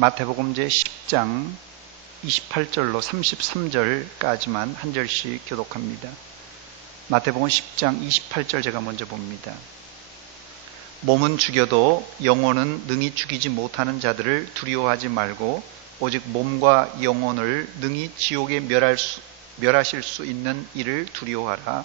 마태복음 제 10장 28절로 33절까지만 한 절씩 교독합니다. 마태복음 10장 28절 제가 먼저 봅니다. 몸은 죽여도 영혼은 능히 죽이지 못하는 자들을 두려워하지 말고 오직 몸과 영혼을 능히 지옥에 멸할 수, 멸하실 수 있는 이를 두려워하라.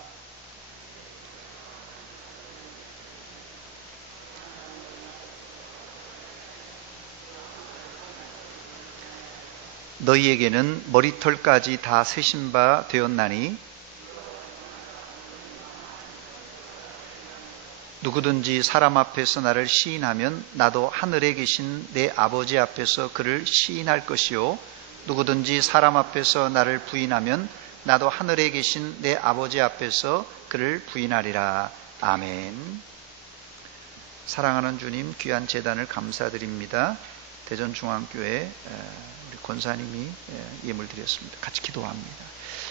너희에게는 머리털까지 다 세신 바 되었나니 누구든지 사람 앞에서 나를 시인하면 나도 하늘에 계신 내 아버지 앞에서 그를 시인할 것이요 누구든지 사람 앞에서 나를 부인하면 나도 하늘에 계신 내 아버지 앞에서 그를 부인하리라. 아멘. 사랑하는 주님 귀한 재단을 감사드립니다. 대전중앙교회 권사님이 예물 드렸습니다. 같이 기도합니다.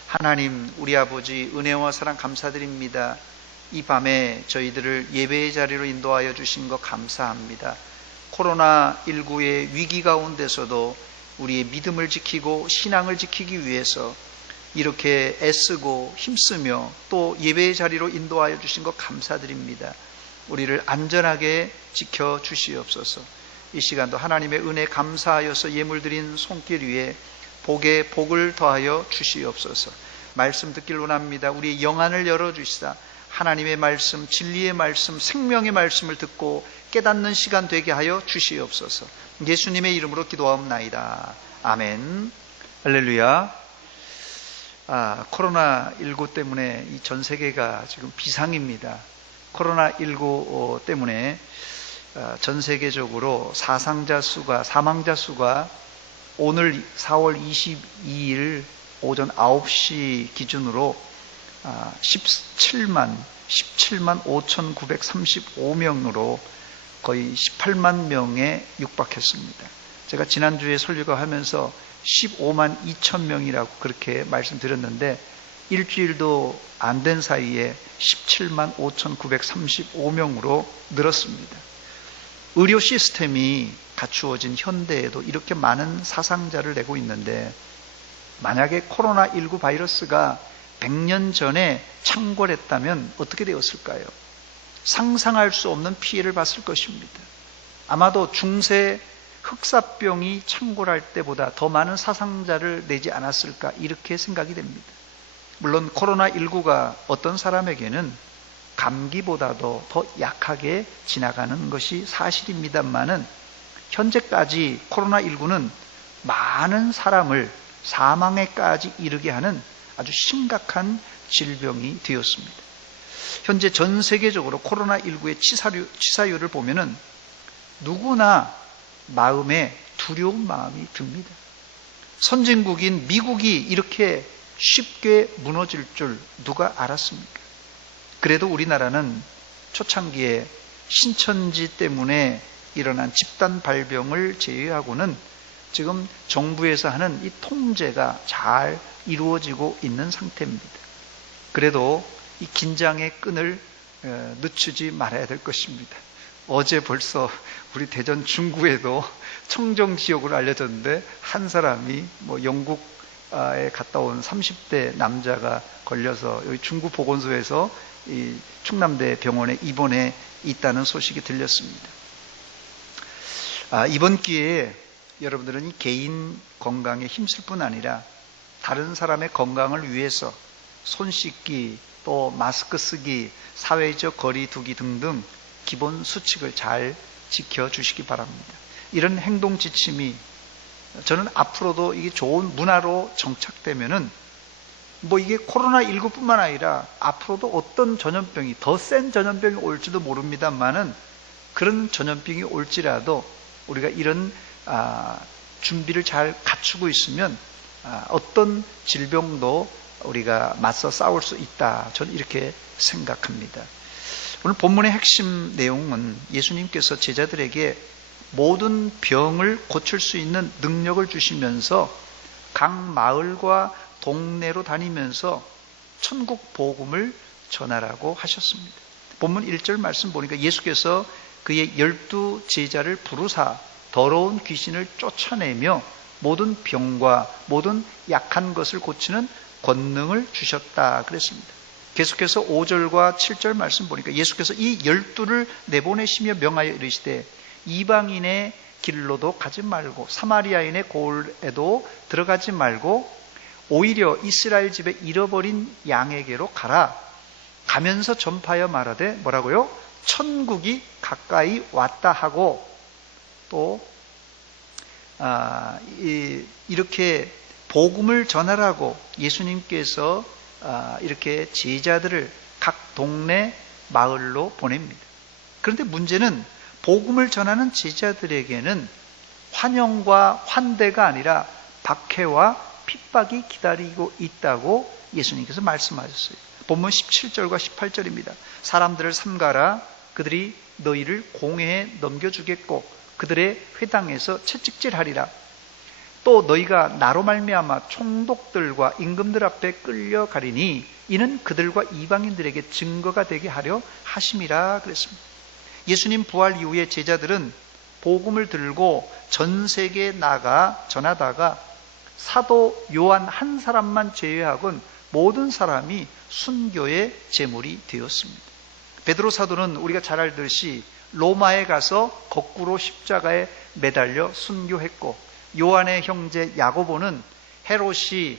하나님 우리 아버지 은혜와 사랑 감사드립니다. 이 밤에 저희들을 예배의 자리로 인도하여 주신 것 감사합니다. 코로나19의 위기 가운데서도 우리의 믿음을 지키고 신앙을 지키기 위해서 이렇게 애쓰고 힘쓰며 또 예배의 자리로 인도하여 주신 것 감사드립니다. 우리를 안전하게 지켜 주시옵소서. 이 시간도 하나님의 은혜 감사하여서 예물 드린 손길 위에 복에 복을 더하여 주시옵소서. 말씀 듣길 원합니다. 우리의 영안을 열어 주시사 하나님의 말씀, 진리의 말씀, 생명의 말씀을 듣고 깨닫는 시간 되게 하여 주시옵소서. 예수님의 이름으로 기도하옵나이다. 아멘. 할렐루야. 아, 코로나19 때문에 이 전 세계가 지금 비상입니다. 코로나19 때문에 아, 전 세계적으로 사상자 수가, 사망자 수가 오늘 4월 22일 오전 9시 기준으로 17만, 17만 5,935명으로 거의 18만 명에 육박했습니다. 제가 지난주에 설교가 하면서 15만 2천 명이라고 그렇게 말씀드렸는데 일주일도 안 된 사이에 17만 5,935명으로 늘었습니다. 의료 시스템이 갖추어진 현대에도 이렇게 많은 사상자를 내고 있는데 만약에 코로나19 바이러스가 100년 전에 창궐했다면 어떻게 되었을까요? 상상할 수 없는 피해를 봤을 것입니다. 아마도 중세 흑사병이 창궐할 때보다 더 많은 사상자를 내지 않았을까 이렇게 생각이 됩니다. 물론 코로나19가 어떤 사람에게는 감기보다도 더 약하게 지나가는 것이 사실입니다만은 현재까지 코로나19는 많은 사람을 사망에까지 이르게 하는 아주 심각한 질병이 되었습니다. 현재 전 세계적으로 코로나19의 치사율, 치사율을 보면은 누구나 마음에 두려운 마음이 듭니다. 선진국인 미국이 이렇게 쉽게 무너질 줄 누가 알았습니까? 그래도 우리나라는 초창기에 신천지 때문에 일어난 집단 발병을 제외하고는 지금 정부에서 하는 이 통제가 잘 이루어지고 있는 상태입니다. 그래도 이 긴장의 끈을 늦추지 말아야 될 것입니다. 어제 벌써 우리 대전 중구에도 청정 지역으로 알려졌는데 한 사람이 뭐 영국 에 갔다 온 30대 남자가 걸려서 여기 중구 보건소에서 이 충남대 병원에 입원해 있다는 소식이 들렸습니다. 아, 이번 기회에 여러분들은 이 개인 건강에 힘쓸 뿐 아니라 다른 사람의 건강을 위해서 손 씻기, 또 마스크 쓰기, 사회적 거리 두기 등등 기본 수칙을 잘 지켜주시기 바랍니다. 이런 행동 지침이 저는 앞으로도 이게 좋은 문화로 정착되면은 뭐 이게 코로나19뿐만 아니라 앞으로도 어떤 전염병이 더 센 전염병이 올지도 모릅니다만은 그런 전염병이 올지라도 우리가 이런 아, 준비를 잘 갖추고 있으면 아, 어떤 질병도 우리가 맞서 싸울 수 있다. 저는 이렇게 생각합니다. 오늘 본문의 핵심 내용은 예수님께서 제자들에게 모든 병을 고칠 수 있는 능력을 주시면서 각 마을과 동네로 다니면서 천국 복음을 전하라고 하셨습니다. 본문 1절 말씀 보니까 예수께서 그의 열두 제자를 부르사 더러운 귀신을 쫓아내며 모든 병과 모든 약한 것을 고치는 권능을 주셨다 그랬습니다. 계속해서 5절과 7절 말씀 보니까 예수께서 이 열두를 내보내시며 명하여 이르시되 이방인의 길로도 가지 말고 사마리아인의 고을에도 들어가지 말고 오히려 이스라엘 집에 잃어버린 양에게로 가라. 가면서 전파하여 말하되 뭐라고요? 천국이 가까이 왔다 하고 또 아, 이, 이렇게 복음을 전하라고 예수님께서 아, 이렇게 제자들을 각 동네 마을로 보냅니다. 그런데 문제는 복음을 전하는 제자들에게는 환영과 환대가 아니라 박해와 핍박이 기다리고 있다고 예수님께서 말씀하셨어요. 본문 17절과 18절입니다. 사람들을 삼가라 그들이 너희를 공회에 넘겨주겠고 그들의 회당에서 채찍질하리라. 또 너희가 나로 말미암아 총독들과 임금들 앞에 끌려가리니 이는 그들과 이방인들에게 증거가 되게 하려 하심이라 그랬습니다. 예수님 부활 이후에 제자들은 복음을 들고 전 세계에 나가 전하다가 사도 요한 한 사람만 제외하곤 모든 사람이 순교의 제물이 되었습니다. 베드로 사도는 우리가 잘 알듯이 로마에 가서 거꾸로 십자가에 매달려 순교했고 요한의 형제 야고보는 헤롯이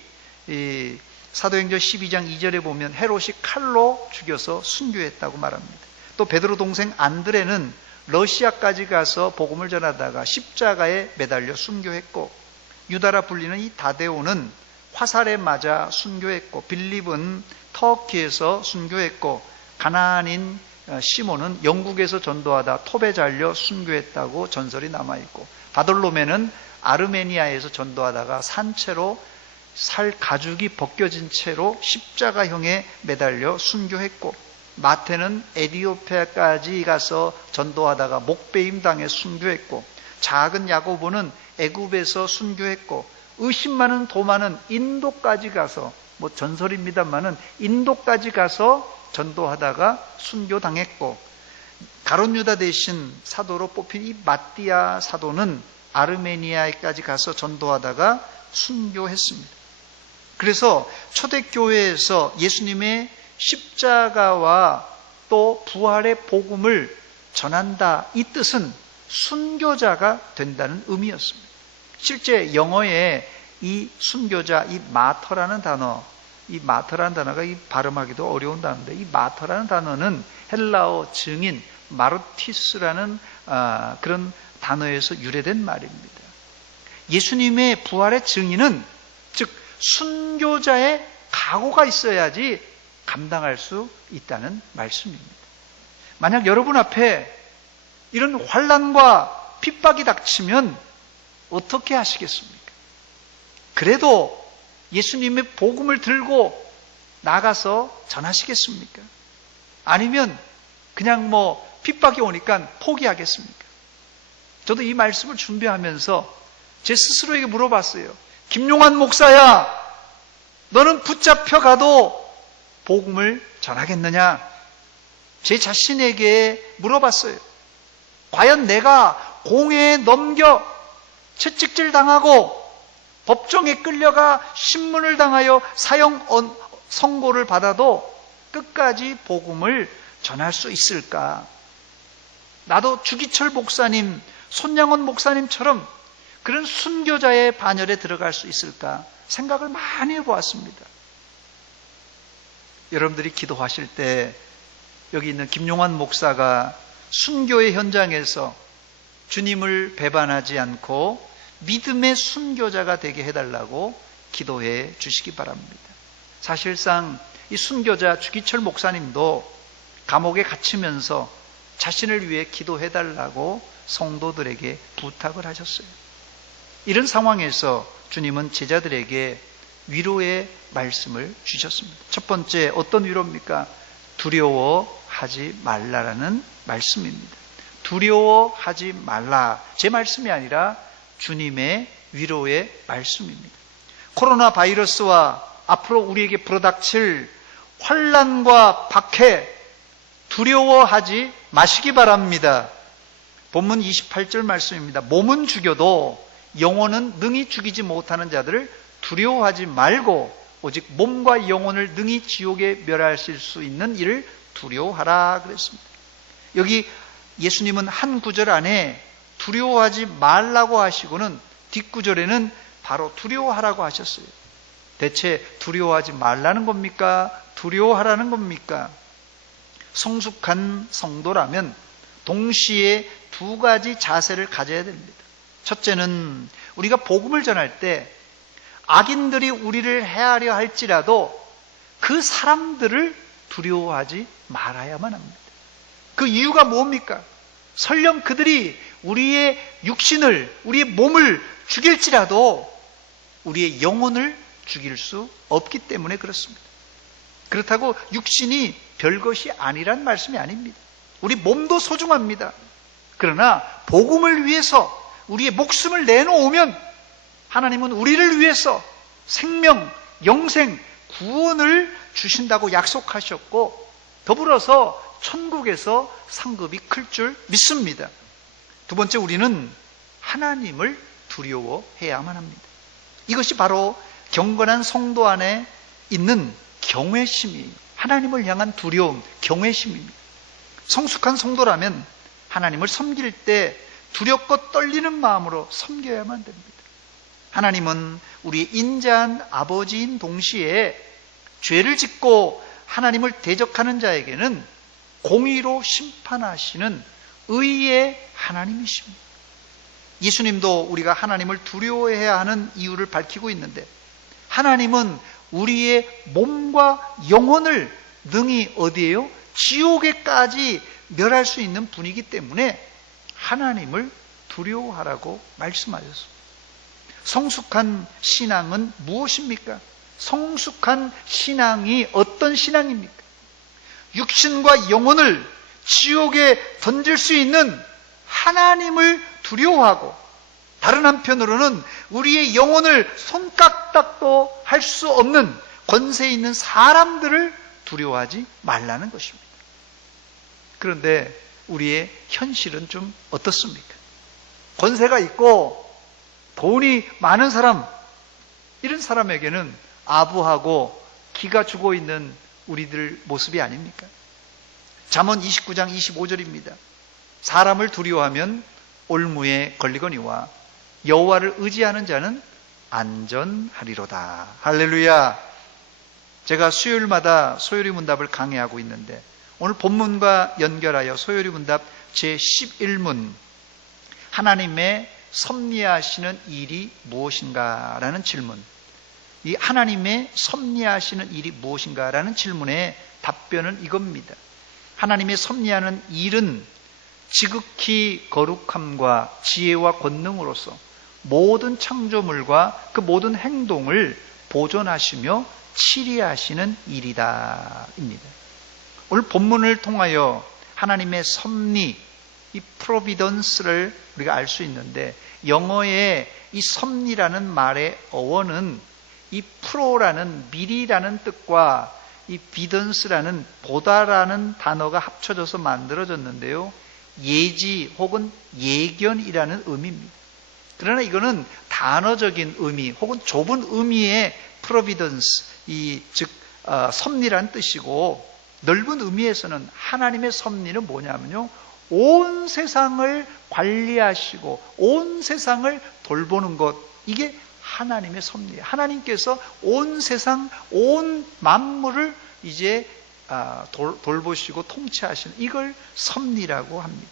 사도행전 12장 2절에 보면 헤롯이 칼로 죽여서 순교했다고 말합니다. 또 베드로 동생 안드레는 러시아까지 가서 복음을 전하다가 십자가에 매달려 순교했고 유다라 불리는 이 다데오는 화살에 맞아 순교했고 빌립은 터키에서 순교했고 가나안인 어, 시몬은 영국에서 전도하다 톱에 잘려 순교했다고 전설이 남아 있고 바돌로메는 아르메니아에서 전도하다가 산채로 살 가죽이 벗겨진 채로 십자가형에 매달려 순교했고 마태는 에디오피아까지 가서 전도하다가 목베임 당해 순교했고 작은 야고보는 애굽에서 순교했고 의심 많은 도마는 인도까지 가서 뭐 전설입니다만은 인도까지 가서 전도하다가 순교당했고 가론 유다 대신 사도로 뽑힌 이 마띠아 사도는 아르메니아에까지 가서 전도하다가 순교했습니다. 그래서 초대교회에서 예수님의 십자가와 또 부활의 복음을 전한다. 이 뜻은 순교자가 된다는 의미였습니다. 실제 영어에 이 순교자, 이 마터라는 단어, 이 마터라는 단어가 이 발음하기도 어려운 단어인데 이 마터라는 단어는 헬라어 증인 마르티스라는 아, 그런 단어에서 유래된 말입니다. 예수님의 부활의 증인은 즉 순교자의 각오가 있어야지 감당할 수 있다는 말씀입니다. 만약 여러분 앞에 이런 환란과 핍박이 닥치면 어떻게 하시겠습니까? 그래도 예수님의 복음을 들고 나가서 전하시겠습니까? 아니면 그냥 뭐 핍박이 오니까 포기하겠습니까? 저도 이 말씀을 준비하면서 제 스스로에게 물어봤어요. 김용환 목사야, 너는 붙잡혀 가도 복음을 전하겠느냐? 제 자신에게 물어봤어요. 과연 내가 공회에 넘겨 채찍질 당하고 법정에 끌려가 신문을 당하여 사형 선고를 받아도 끝까지 복음을 전할 수 있을까? 나도 주기철 목사님, 손양원 목사님처럼 그런 순교자의 반열에 들어갈 수 있을까? 생각을 많이 해보았습니다. 여러분들이 기도하실 때 여기 있는 김용환 목사가 순교의 현장에서 주님을 배반하지 않고 믿음의 순교자가 되게 해달라고 기도해 주시기 바랍니다. 사실상 이 순교자 주기철 목사님도 감옥에 갇히면서 자신을 위해 기도해 달라고 성도들에게 부탁을 하셨어요. 이런 상황에서 주님은 제자들에게 위로의 말씀을 주셨습니다. 첫 번째 어떤 위로입니까? 두려워하지 말라라는 말씀입니다. 두려워하지 말라. 제 말씀이 아니라 주님의 위로의 말씀입니다. 코로나 바이러스와 앞으로 우리에게 불어닥칠 환란과 박해 두려워하지 마시기 바랍니다. 본문 28절 말씀입니다. 몸은 죽여도 영혼은 능히 죽이지 못하는 자들을 두려워하지 말고 오직 몸과 영혼을 능히 지옥에 멸하실 수 있는 일을 두려워하라 그랬습니다. 여기 예수님은 한 구절 안에 두려워하지 말라고 하시고는 뒷구절에는 바로 두려워하라고 하셨어요. 대체 두려워하지 말라는 겁니까? 두려워하라는 겁니까? 성숙한 성도라면 동시에 두 가지 자세를 가져야 됩니다. 첫째는 우리가 복음을 전할 때 악인들이 우리를 해하려 할지라도 그 사람들을 두려워하지 말아야만 합니다. 그 이유가 뭡니까? 설령 그들이 우리의 육신을, 우리의 몸을 죽일지라도 우리의 영혼을 죽일 수 없기 때문에 그렇습니다. 그렇다고 육신이 별것이 아니란 말씀이 아닙니다. 우리 몸도 소중합니다. 그러나 복음을 위해서 우리의 목숨을 내놓으면 하나님은 우리를 위해서 생명, 영생, 구원을 주신다고 약속하셨고 더불어서 천국에서 상급이 클 줄 믿습니다. 두 번째 우리는 하나님을 두려워해야만 합니다. 이것이 바로 경건한 성도 안에 있는 경외심이 하나님을 향한 두려움, 경외심입니다. 성숙한 성도라면 하나님을 섬길 때 두렵고 떨리는 마음으로 섬겨야만 됩니다. 하나님은 우리 인자한 아버지인 동시에 죄를 짓고 하나님을 대적하는 자에게는 공의로 심판하시는 의의 하나님이십니다. 예수님도 우리가 하나님을 두려워해야 하는 이유를 밝히고 있는데 하나님은 우리의 몸과 영혼을 능히 어디에요? 지옥에까지 멸할 수 있는 분이기 때문에 하나님을 두려워하라고 말씀하셨습니다. 성숙한 신앙은 무엇입니까? 성숙한 신앙이 어떤 신앙입니까? 육신과 영혼을 지옥에 던질 수 있는 하나님을 두려워하고 다른 한편으로는 우리의 영혼을 손깍닥도 할 수 없는 권세 있는 사람들을 두려워하지 말라는 것입니다. 그런데 우리의 현실은 좀 어떻습니까? 권세가 있고 돈이 많은 사람, 이런 사람에게는 아부하고 기가 죽어 있는 우리들 모습이 아닙니까? 잠언 29장 25절입니다. 사람을 두려워하면 올무에 걸리거니와 여호와를 의지하는 자는 안전하리로다. 할렐루야. 제가 수요일마다 소요리 문답을 강해하고 있는데 오늘 본문과 연결하여 소요리 문답 제11문 하나님의 섭리하시는 일이 무엇인가라는 질문. 이 하나님의 섭리하시는 일이 무엇인가라는 질문의 답변은 이겁니다. 하나님의 섭리하는 일은 지극히 거룩함과 지혜와 권능으로서 모든 창조물과 그 모든 행동을 보존하시며 치리하시는 일이다. 입니다. 오늘 본문을 통하여 하나님의 섭리, 이 프로비던스를 우리가 알 수 있는데 영어의 이 섭리라는 말의 어원은 이 프로라는 미리라는 뜻과 이 비던스라는 보다라는 단어가 합쳐져서 만들어졌는데요. 예지 혹은 예견이라는 의미입니다. 그러나 이거는 단어적인 의미 혹은 좁은 의미의 프로비던스, 이즉 어, 섭리란 뜻이고 넓은 의미에서는 하나님의 섭리는 뭐냐면요. 온 세상을 관리하시고 온 세상을 돌보는 것 이게 하나님의 섭리예요. 하나님께서 온 세상 온 만물을 이제 아, 돌보시고 통치하시는 이걸 섭리라고 합니다.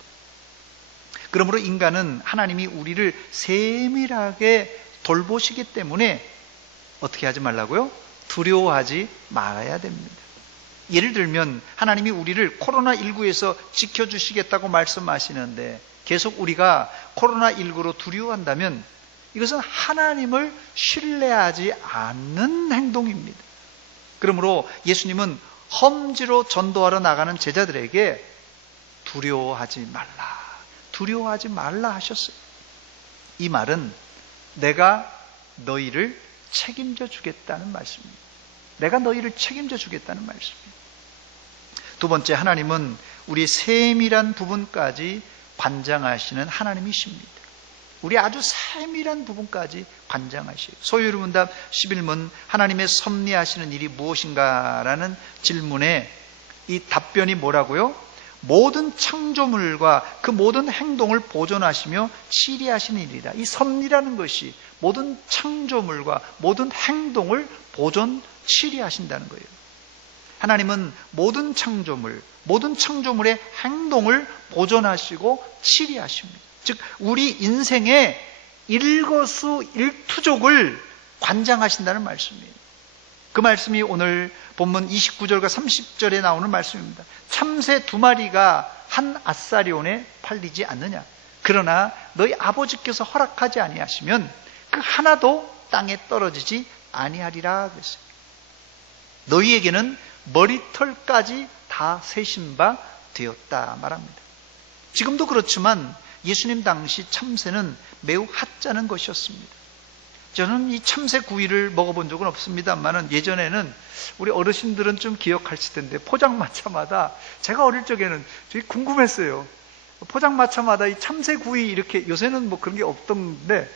그러므로 인간은 하나님이 우리를 세밀하게 돌보시기 때문에 어떻게 하지 말라고요? 두려워하지 말아야 됩니다. 예를 들면 하나님이 우리를 코로나19에서 지켜주시겠다고 말씀하시는데 계속 우리가 코로나19로 두려워한다면 이것은 하나님을 신뢰하지 않는 행동입니다. 그러므로 예수님은 험지로 전도하러 나가는 제자들에게 두려워하지 말라. 두려워하지 말라 하셨어요. 이 말은 내가 너희를 책임져 주겠다는 말씀입니다. 내가 너희를 책임져 주겠다는 말씀입니다. 두 번째, 하나님은 우리 세밀한 부분까지 관장하시는 하나님이십니다. 우리 아주 세밀한 부분까지 관장하시고 소유를 문답 11문 하나님의 섭리하시는 일이 무엇인가라는 질문에 이 답변이 뭐라고요? 모든 창조물과 그 모든 행동을 보존하시며 치리하시는 일이다. 이 섭리라는 것이 모든 창조물과 모든 행동을 보존 치리하신다는 거예요. 하나님은 모든 창조물, 모든 창조물의 행동을 보존하시고 치리하십니다. 즉 우리 인생의 일거수 일투족을 관장하신다는 말씀이에요. 그 말씀이 오늘 본문 29절과 30절에 나오는 말씀입니다. 참새 두 마리가 한 아사리온에 팔리지 않느냐. 그러나 너희 아버지께서 허락하지 아니하시면 그 하나도 땅에 떨어지지 아니하리라 그랬어요. 너희에게는 머리털까지 다 세신 바 되었다 말합니다. 지금도 그렇지만 예수님 당시 참새는 매우 하찮은 것이었습니다. 저는 이 참새 구이를 먹어본 적은 없습니다만은 예전에는 우리 어르신들은 좀 기억하실 텐데 포장마차마다 제가 어릴 적에는 되게 궁금했어요. 포장마차마다 이 참새 구이 이렇게 요새는 뭐 그런 게 없던데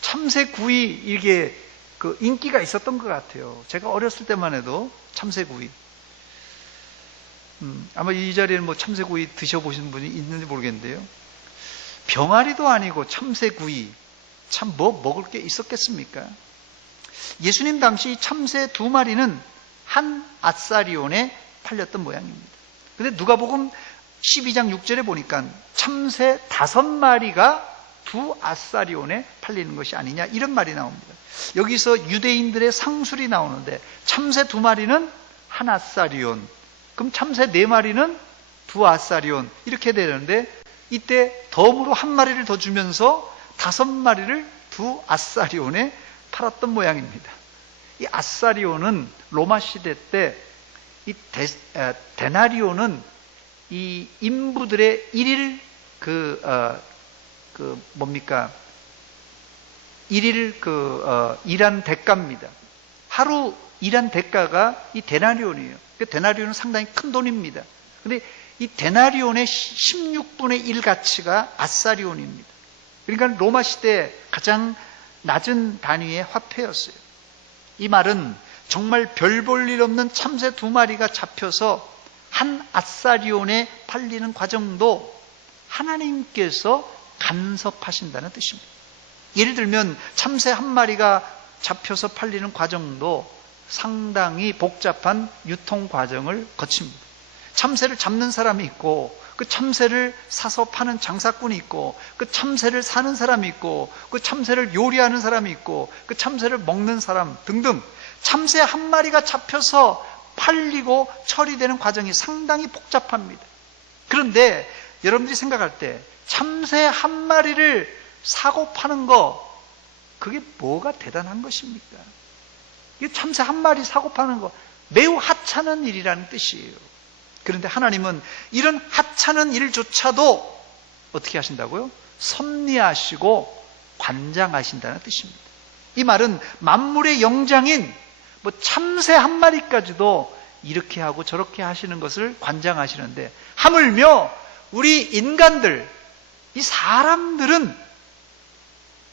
참새 구이 이게 그 인기가 있었던 것 같아요. 제가 어렸을 때만 해도 참새 구이. 음, 아마 이 자리에는 뭐 참새 구이 드셔보신 분이 있는지 모르겠는데요. 병아리도 아니고 참새 구이. 참 뭐 먹을 게 있었겠습니까? 예수님 당시 참새 두 마리는 한 아사리온에 팔렸던 모양입니다. 근데 누가복음 12장 6절에 보니까 참새 다섯 마리가 두 아사리온에 팔리는 것이 아니냐 이런 말이 나옵니다. 여기서 유대인들의 상술이 나오는데 참새 두 마리는 한 아사리온, 그럼 참새 네 마리는 두 아사리온 이렇게 되는데 이때 덤으로 한 마리를 더 주면서 다섯 마리를 두 아사리온에 팔았던 모양입니다. 이 아사리온은 로마 시대 때 이 데나리온은 이 인부들의 일일 그, 어, 그 뭡니까 일일 그 어, 일한 대가입니다. 하루 일한 대가가 이 데나리온이에요. 그 데나리온은 상당히 큰 돈입니다. 근데 이 데나리온의 16분의 1 가치가 아사리온입니다. 그러니까 로마 시대 가장 낮은 단위의 화폐였어요. 이 말은 정말 별 볼 일 없는 참새 두 마리가 잡혀서 한 아사리온에 팔리는 과정도 하나님께서 간섭하신다는 뜻입니다. 예를 들면 참새 한 마리가 잡혀서 팔리는 과정도 상당히 복잡한 유통 과정을 거칩니다. 참새를 잡는 사람이 있고 그 참새를 사서 파는 장사꾼이 있고 그 참새를 사는 사람이 있고 그 참새를 요리하는 사람이 있고 그 참새를 먹는 사람 등등 참새 한 마리가 잡혀서 팔리고 처리되는 과정이 상당히 복잡합니다. 그런데 여러분들이 생각할 때 참새 한 마리를 사고 파는 거 그게 뭐가 대단한 것입니까? 이 참새 한 마리 사고 파는 거 매우 하찮은 일이라는 뜻이에요. 그런데 하나님은 이런 하찮은 일조차도 어떻게 하신다고요? 섭리하시고 관장하신다는 뜻입니다. 이 말은 만물의 영장인 뭐 참새 한 마리까지도 이렇게 하고 저렇게 하시는 것을 관장하시는데 하물며 우리 인간들 이 사람들은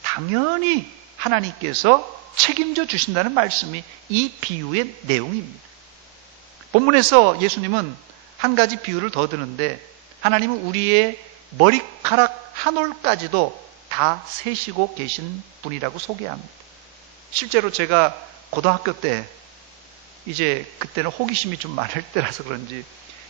당연히 하나님께서 책임져 주신다는 말씀이 이 비유의 내용입니다. 본문에서 예수님은 한 가지 비유를 더 드는데 하나님은 우리의 머리카락 한 올까지도 다 세시고 계신 분이라고 소개합니다. 실제로 제가 고등학교 때 이제 그때는 호기심이 좀 많을 때라서 그런지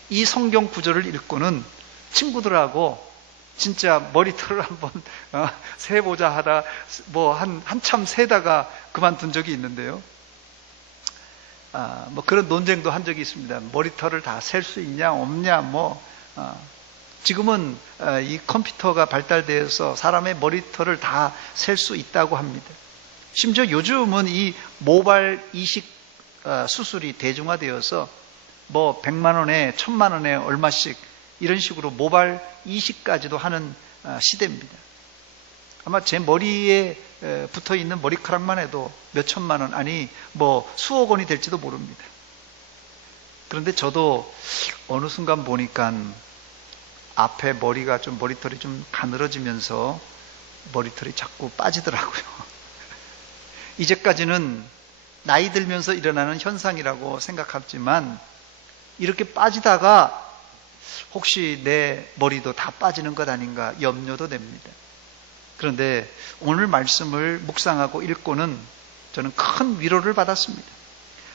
이 성경 구절을 읽고는 친구들하고 진짜 머리털을 한번 어, 세보자 하다 뭐 한 한참 세다가 그만둔 적이 있는데요. 아, 뭐 그런 논쟁도 한 적이 있습니다. 머리털을 다 셀 수 있냐 없냐 뭐 어, 지금은 어, 이 컴퓨터가 발달되어서 사람의 머리털을 다 셀 수 있다고 합니다. 심지어 요즘은 이 모발 이식 어, 수술이 대중화되어서 뭐 100만 원에 1000만 원에 얼마씩 이런 식으로 모발 이식까지도 하는 어, 시대입니다. 아마 제 머리에 붙어 있는 머리카락만 해도 몇 천만 원, 아니, 뭐 수억 원이 될지도 모릅니다. 그런데 저도 어느 순간 보니까 앞에 머리가 좀 머리털이 좀 가늘어지면서 머리털이 자꾸 빠지더라고요. 이제까지는 나이 들면서 일어나는 현상이라고 생각했지만 이렇게 빠지다가 혹시 내 머리도 다 빠지는 것 아닌가 염려도 됩니다. 그런데 오늘 말씀을 묵상하고 읽고는 저는 큰 위로를 받았습니다.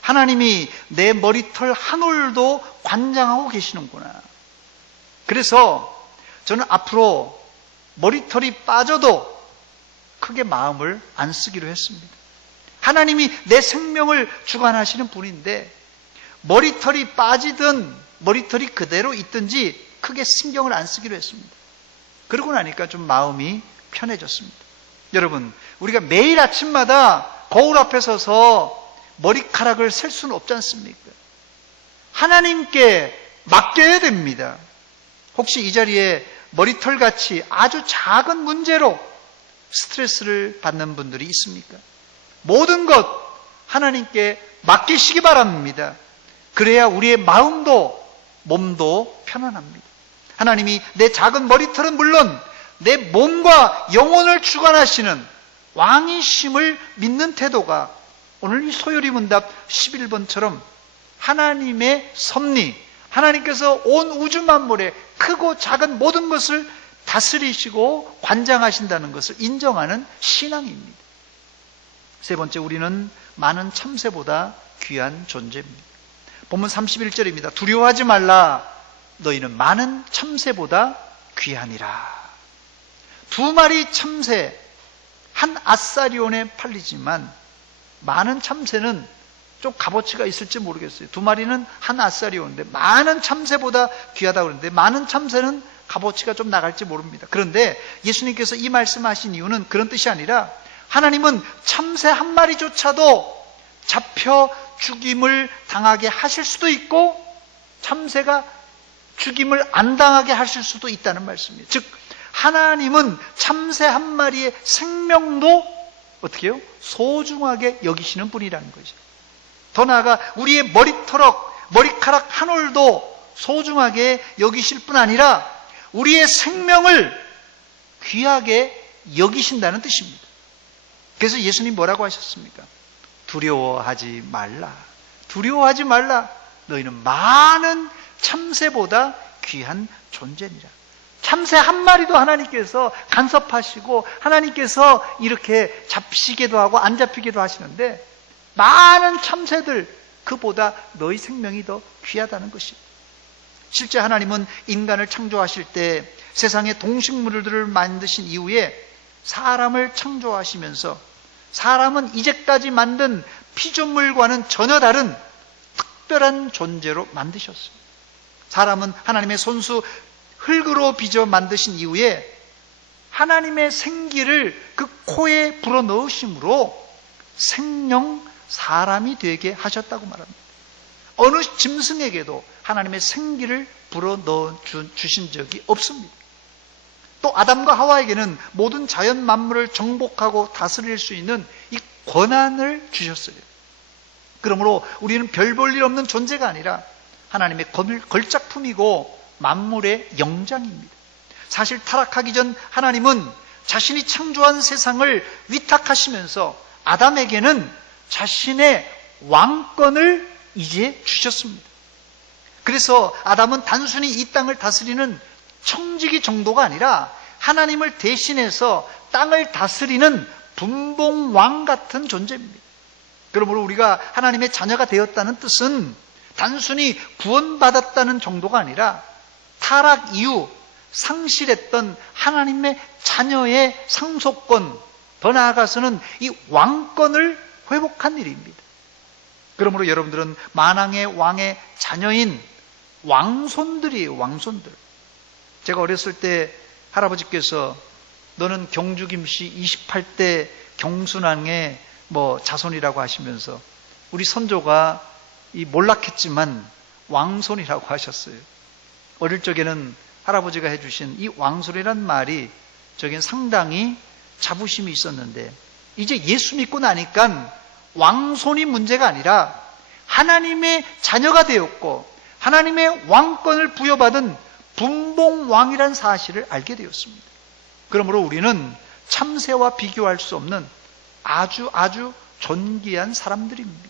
하나님이 내 머리털 한 올도 관장하고 계시는구나. 그래서 저는 앞으로 머리털이 빠져도 크게 마음을 안 쓰기로 했습니다. 하나님이 내 생명을 주관하시는 분인데 머리털이 빠지든 머리털이 그대로 있든지 크게 신경을 안 쓰기로 했습니다. 그러고 나니까 좀 마음이 편해졌습니다. 여러분, 우리가 매일 아침마다 거울 앞에 서서 머리카락을 셀 수는 없지 않습니까? 하나님께 맡겨야 됩니다. 혹시 이 자리에 머리털 같이 아주 작은 문제로 스트레스를 받는 분들이 있습니까? 모든 것 하나님께 맡기시기 바랍니다. 그래야 우리의 마음도 몸도 편안합니다. 하나님이 내 작은 머리털은 물론 내 몸과 영혼을 주관하시는 왕이심을 믿는 태도가 오늘 이 소요리 문답 11번처럼 하나님의 섭리, 하나님께서 온 우주 만물의 크고 작은 모든 것을 다스리시고 관장하신다는 것을 인정하는 신앙입니다. 세 번째, 우리는 많은 참새보다 귀한 존재입니다. 본문 31절입니다. 두려워하지 말라. 너희는 많은 참새보다 귀하니라. 두 마리 참새, 한 아사리온에 팔리지만 많은 참새는 좀 값어치가 있을지 모르겠어요. 두 마리는 한 아사리온인데 많은 참새보다 귀하다고 그러는데 많은 참새는 값어치가 좀 나갈지 모릅니다. 그런데 예수님께서 이 말씀하신 이유는 그런 뜻이 아니라 하나님은 참새 한 마리조차도 잡혀 죽임을 당하게 하실 수도 있고 참새가 죽임을 안 당하게 하실 수도 있다는 말씀이에요. 즉 하나님은 참새 한 마리의 생명도 어떻게 해요? 소중하게 여기시는 분이라는 거죠. 더 나아가 우리의 머리털럭, 머리카락 한 올도 소중하게 여기실 뿐 아니라 우리의 생명을 귀하게 여기신다는 뜻입니다. 그래서 예수님 뭐라고 하셨습니까? 두려워하지 말라. 두려워하지 말라. 너희는 많은 참새보다 귀한 존재니라. 참새 한 마리도 하나님께서 간섭하시고 하나님께서 이렇게 잡히기도 하고 안 잡히기도 하시는데 많은 참새들 그보다 너희 생명이 더 귀하다는 것입니다. 실제 하나님은 인간을 창조하실 때 세상의 동식물들을 만드신 이후에 사람을 창조하시면서 사람은 이제까지 만든 피조물과는 전혀 다른 특별한 존재로 만드셨습니다. 사람은 하나님의 손수 흙으로 빚어 만드신 이후에 하나님의 생기를 그 코에 불어 넣으심으로 생명 사람이 되게 하셨다고 말합니다. 어느 짐승에게도 하나님의 생기를 불어 넣어 주신 적이 없습니다. 또 아담과 하와에게는 모든 자연 만물을 정복하고 다스릴 수 있는 이 권한을 주셨어요. 그러므로 우리는 별 볼 일 없는 존재가 아니라 하나님의 걸작품이고 만물의 영장입니다. 사실 타락하기 전 하나님은 자신이 창조한 세상을 위탁하시면서 아담에게는 자신의 왕권을 이제 주셨습니다. 그래서 아담은 단순히 이 땅을 다스리는 청지기 정도가 아니라 하나님을 대신해서 땅을 다스리는 분봉왕 같은 존재입니다. 그러므로 우리가 하나님의 자녀가 되었다는 뜻은 단순히 구원받았다는 정도가 아니라 타락 이후 상실했던 하나님의 자녀의 상속권, 더 나아가서는 이 왕권을 회복한 일입니다. 그러므로 여러분들은 만왕의 왕의 자녀인 왕손들이에요, 왕손들. 제가 어렸을 때 할아버지께서 너는 경주 김씨 28대 경순왕의 뭐 자손이라고 하시면서 우리 선조가 이 몰락했지만 왕손이라고 하셨어요. 어릴 적에는 할아버지가 해주신 이 왕손이란 말이 저긴 상당히 자부심이 있었는데 이제 예수 믿고 나니까 왕손이 문제가 아니라 하나님의 자녀가 되었고 하나님의 왕권을 부여받은 분봉왕이란 사실을 알게 되었습니다. 그러므로 우리는 참새와 비교할 수 없는 아주 아주 존귀한 사람들입니다.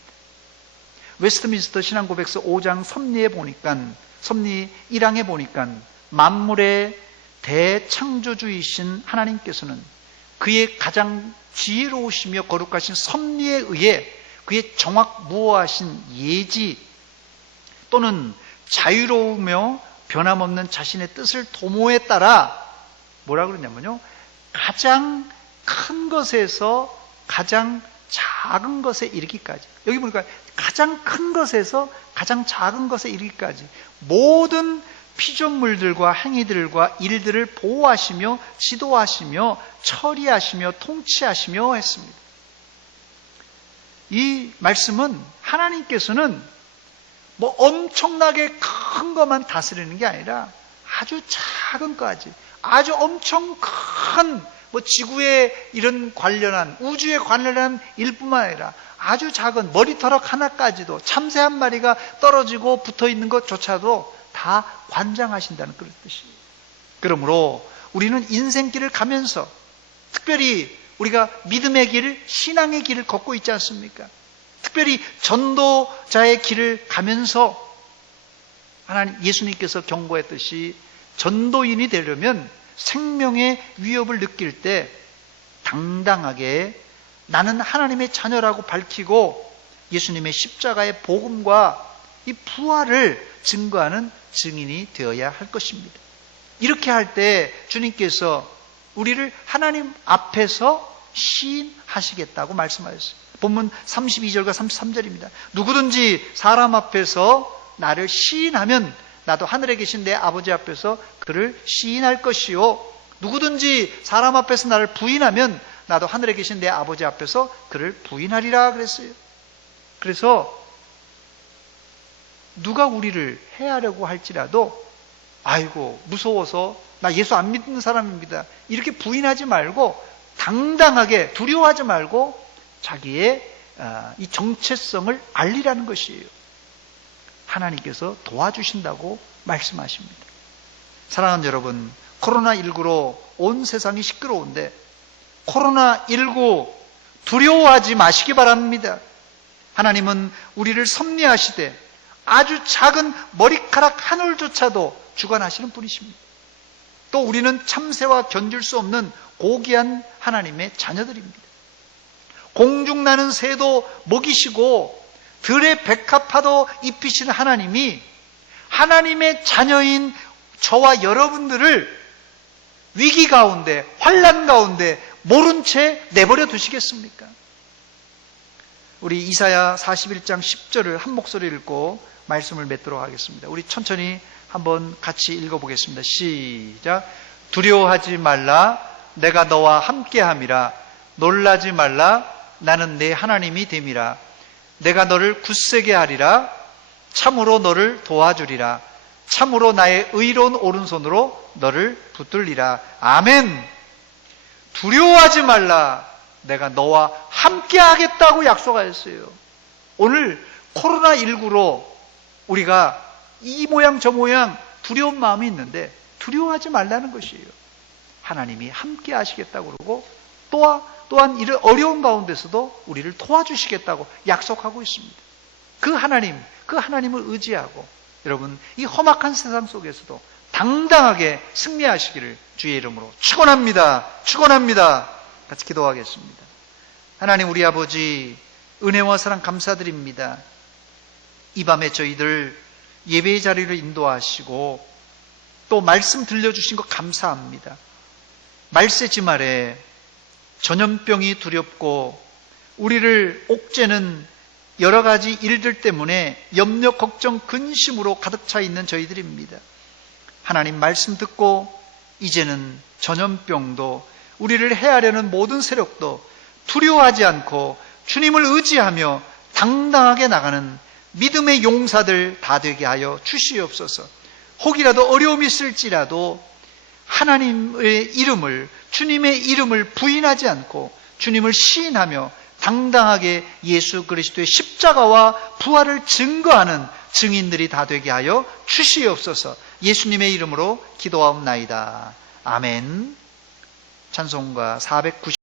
웨스트민스터 신앙고백서 5장 섭리에 보니까 섭리 1항에 보니까 만물의 대창조주이신 하나님께서는 그의 가장 지혜로우시며 거룩하신 섭리에 의해 그의 정확 무어하신 예지 또는 자유로우며 변함없는 자신의 뜻을 도모에 따라 뭐라 그러냐면요. 가장 큰 것에서 가장 작은 것에 이르기까지. 여기 보니까 가장 큰 것에서 가장 작은 것에 이르기까지 모든 피조물들과 행위들과 일들을 보호하시며 지도하시며 처리하시며 통치하시며 했습니다. 이 말씀은 하나님께서는 뭐 엄청나게 큰 것만 다스리는 게 아니라 아주 작은 것까지 아주 엄청 큰 뭐 지구에 이런 관련한 우주에 관련한 일뿐만 아니라 아주 작은 머리털럭 하나까지도 참새 한 마리가 떨어지고 붙어 있는 것조차도 다 관장하신다는 그런 뜻이에요. 그러므로 우리는 인생길을 가면서 특별히 우리가 믿음의 길, 신앙의 길을 걷고 있지 않습니까? 특별히 전도자의 길을 가면서 하나님 예수님께서 경고했듯이 전도인이 되려면 생명의 위협을 느낄 때 당당하게 나는 하나님의 자녀라고 밝히고 예수님의 십자가의 복음과 이 부활을 증거하는 증인이 되어야 할 것입니다. 이렇게 할 때 주님께서 우리를 하나님 앞에서 시인하시겠다고 말씀하셨어요. 본문 32절과 33절입니다. 누구든지 사람 앞에서 나를 시인하면 나도 하늘에 계신 내 아버지 앞에서 그를 시인할 것이요. 누구든지 사람 앞에서 나를 부인하면 나도 하늘에 계신 내 아버지 앞에서 그를 부인하리라 그랬어요. 그래서 누가 우리를 해하려고 할지라도 아이고 무서워서 나 예수 안 믿는 사람입니다. 이렇게 부인하지 말고 당당하게 두려워하지 말고 자기의 아, 이 정체성을 알리라는 것이에요. 하나님께서 도와주신다고 말씀하십니다. 사랑하는 여러분, 코로나19로 온 세상이 시끄러운데 코로나19 두려워하지 마시기 바랍니다. 하나님은 우리를 섭리하시되 아주 작은 머리카락 한 올조차도 주관하시는 분이십니다. 또 우리는 참새와 견줄 수 없는 고귀한 하나님의 자녀들입니다. 공중 나는 새도 먹이시고 들의 백합화도 입히시는 하나님이 하나님의 자녀인 저와 여러분들을 위기 가운데, 환란 가운데 모른 채 내버려 두시겠습니까? 우리 이사야 41장 10절을 한 목소리 읽고 말씀을 맺도록 하겠습니다. 우리 천천히 한번 같이 읽어보겠습니다. 시작. 두려워하지 말라. 내가 너와 함께함이라. 놀라지 말라. 나는 내 하나님이 됨이라. 내가 너를 굳세게 하리라. 참으로 너를 도와주리라. 참으로 나의 의로운 오른손으로 너를 붙들리라. 아멘. 두려워하지 말라. 내가 너와 함께 하겠다고 약속하였어요. 오늘 코로나19로 우리가 이 모양 저 모양 두려운 마음이 있는데 두려워하지 말라는 것이에요. 하나님이 함께 하시겠다고 그러고 또한, 또한 이런 어려운 가운데서도 우리를 도와주시겠다고 약속하고 있습니다. 그 하나님, 그 하나님을 의지하고 여러분 이 험악한 세상 속에서도 당당하게 승리하시기를 주의 이름으로 축원합니다. 축원합니다. 같이 기도하겠습니다. 하나님 우리 아버지 은혜와 사랑 감사드립니다. 이 밤에 저희들 예배의 자리를 인도하시고 또 말씀 들려주신 것 감사합니다. 말세지 말에 전염병이 두렵고 우리를 옥죄는 여러 가지 일들 때문에 염려, 걱정, 근심으로 가득 차 있는 저희들입니다. 하나님 말씀 듣고 이제는 전염병도 우리를 해하려는 모든 세력도 두려워하지 않고 주님을 의지하며 당당하게 나가는 믿음의 용사들 다 되게 하여 주시옵소서. 혹이라도 어려움이 있을지라도 하나님의 이름을 주님의 이름을 부인하지 않고 주님을 시인하며 당당하게 예수 그리스도의 십자가와 부활을 증거하는 증인들이 다 되게 하여 주시옵소서. 예수님의 이름으로 기도하옵나이다. 아멘. 찬송가 490